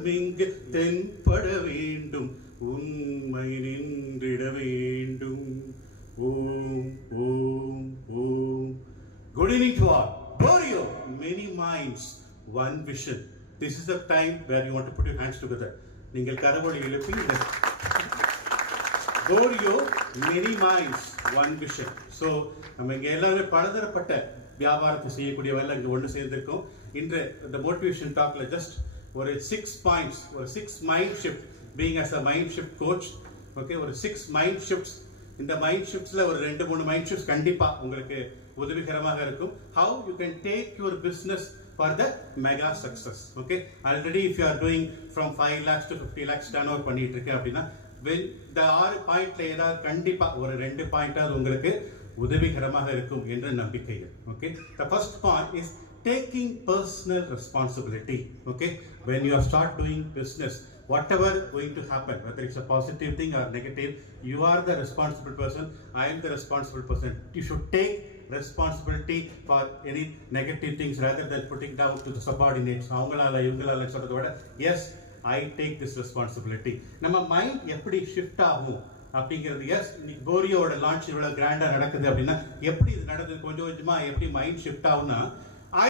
என்றும் இங்கு தென்பட வேண்டும், உண்மை நின்றிட வேண்டும். ஓம் ஓம் ஓம். Good evening to all. Borio, many minds, one vision. This is the time where you want to put your hands together. நீங்கள் கரவொலி எழுப்பி Borio, many minds, one vision. So நம்ம இங்க எல்லாரும் பலதரப்பட்ட வியாபாரத்தை செய்யக்கூடியவர்கள் இங்க ஒன்று சேர்ந்திருக்கோம். இன்று இந்த மோட்டிவேஷன் டாக்ல ஜஸ்ட் ஒரு 6 பாயிண்ட்ஸ், ஒரு 6 mind shift, being as a mind shift coach. Okay, ஒரு 6 மைண்ட் ஷிஃப்ட்ஸ். இந்த மைண்ட் ஷிஃப்ட்ஸ்ல ஒரு 2-3 மைண்ட் ஷிஃப்ட்ஸ் கண்டிப்பா உங்களுக்கு உதவிகரமாக இருக்கும். How you can take your business for the mega success. Okay, already if you are doing from 5 lakhs to 50 lakhs turnover பண்ணிட்டு இருக்கீங்க அப்படின்னா இந்த 6 பாயிண்ட்ல ஏதாவது கண்டிப்பா ஒரு 2 பாயிண்டாவது உங்களுக்கு உதவிகரமாக இருக்கும் என்ற நம்பிக்கைகள். Okay, the first point is taking personal responsibility. Okay, when you start doing business, whatever going to happen, whether it's a positive thing or negative, you are the responsible person. I am the responsible person. You should take responsibility for any negative things rather than putting down to the subordinates. அவங்களால இவங்களால சொல்றதை விட yes, I take this responsibility. நம்ம mind எப்படி shift ஆகும் அப்படிங்கிறது. S, இன்னைக்கு போரியோட launch இவ்வளவு கிராண்டா நடக்குது அப்படின்னா எப்படி இது நடக்குது, கொஞ்சம் கொஞ்சமா எப்படி மைண்ட் ஷிஃப்ட் ஆகும்னா